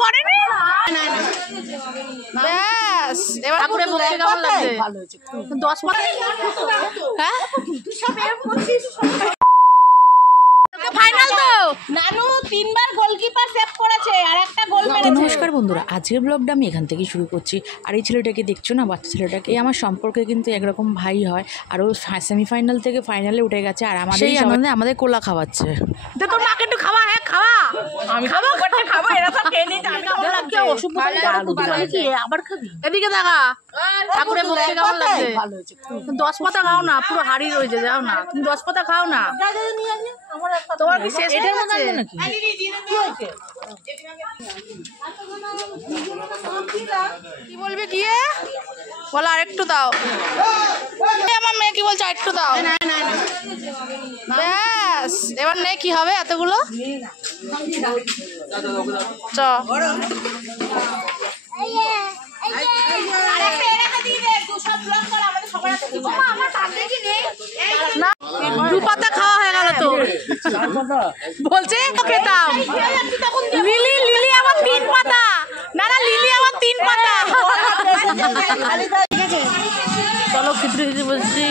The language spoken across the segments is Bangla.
করেনি ব্যাস এবার ঠাকুরের ভক্তি কেমন লাগছে? 10 পাতা হ্যাঁ ফাইনাল তো নানু 3 বার গোলকিপার সেভ করেছে আর একটা গোল মেরেছে। নমস্কার বন্ধুরা, আজকের ব্লগটা আমি এখান থেকে শুরু করছি। আর এই ছেলেটাকে দেখছো না, বাচ্চা ছেলেটাকে, আমার সম্পর্কে কিন্তু একরকম ভাই হয়। আর ও সেমিফাইনাল থেকে ফাইনালে উঠে গেছে আর আমাদের এই আনন্দে আমাদের কোলা খাওয়াচ্ছে। তো তোর মাকে একটু খাওয়া, হ্যাঁ খাওয়া, আমি খাবো করতে খাবো, এরা সব খেয়ে নিতে আমি কেমন লাগছে ওষুধ কি আবার খাবি? এদিকে দেখা ঠাকুরের ভক্তি কেমন লাগছে? 10 পাতা খাও না, পুরো হাড়ি রয়েছে, যাও না তুমি 10 পাতা খাও না। তোমার কি শেষ হয়ে গেছে নাকি? কি বলবি কি বলো, আরেকটু দাও। আমার মেয়ে কি বলছে, আরেকটু দাও। ব্যাস এবার নেই কি হবে এতগুলো চ না, 2 পাতা খাওয়া হয়ে গেল তো বলছে খেতাম। লিলি লিলি আবার 3 পাতা, না না লিলি আবার 3 পাতা। চলো খিচুড়ি খিচুড়ি বলছি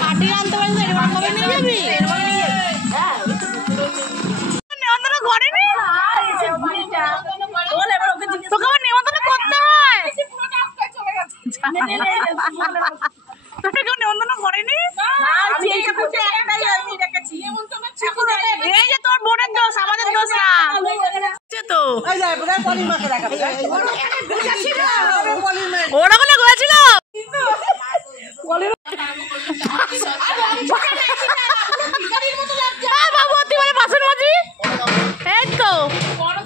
পার্টি আনতে পারবি, নিয়ে যাবি নেমন্তন্ন করেনি তোকে আবার নেমন্তন্ন করতে হয়। তোকে কেউ নেমন্তন্ন করেনি? এই যে তোর বোনের দোষ, আমাদের দোষ না তো। ওরা কোনে গেছিল বাবু তুই মানে বাসন মাজি, এই তো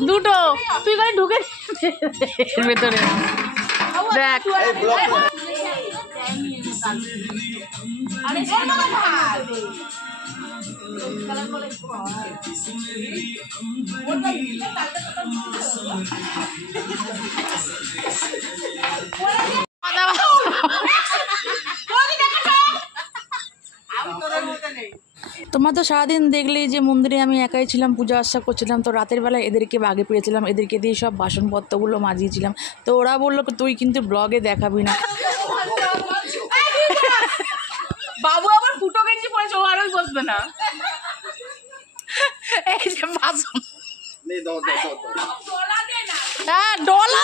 দুটো তুই করে ঢুকে ভেতরে দেখ। তোমরা তো সারাদিন দেখলেই যে মন্দিরে আমি একাই ছিলাম, পূজা আশা করছিলাম। তো রাতের বেলা এদেরকে বাগে পেয়েছিলাম, এদেরকে দিয়ে সব বাসনপত্রগুলো মাজিয়েছিলাম। তো ওরা বললো তুই কিন্তু ব্লগে দেখাবি না। বাবু আবার ফুটো গেঞ্জি পরেছে, ও আরও বসবে না। এই যে বাসন হ্যাঁ ডলা,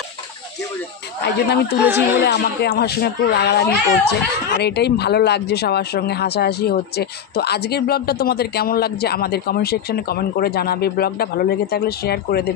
এই জন্য আমি তুলেছি বলে আমাকে আমার সঙ্গে পুরো রাগারাগি করছে। আর এটাই ভালো লাগছে, সবার সঙ্গে হাসাহাসি হচ্ছে। তো আজকের ব্লগটা তোমাদের কেমন লাগছে আমাদের কমেন্ট সেকশনে কমেন্ট করে জানাবে। ব্লগটা ভালো লেগে থাকলে শেয়ার করে দেবে।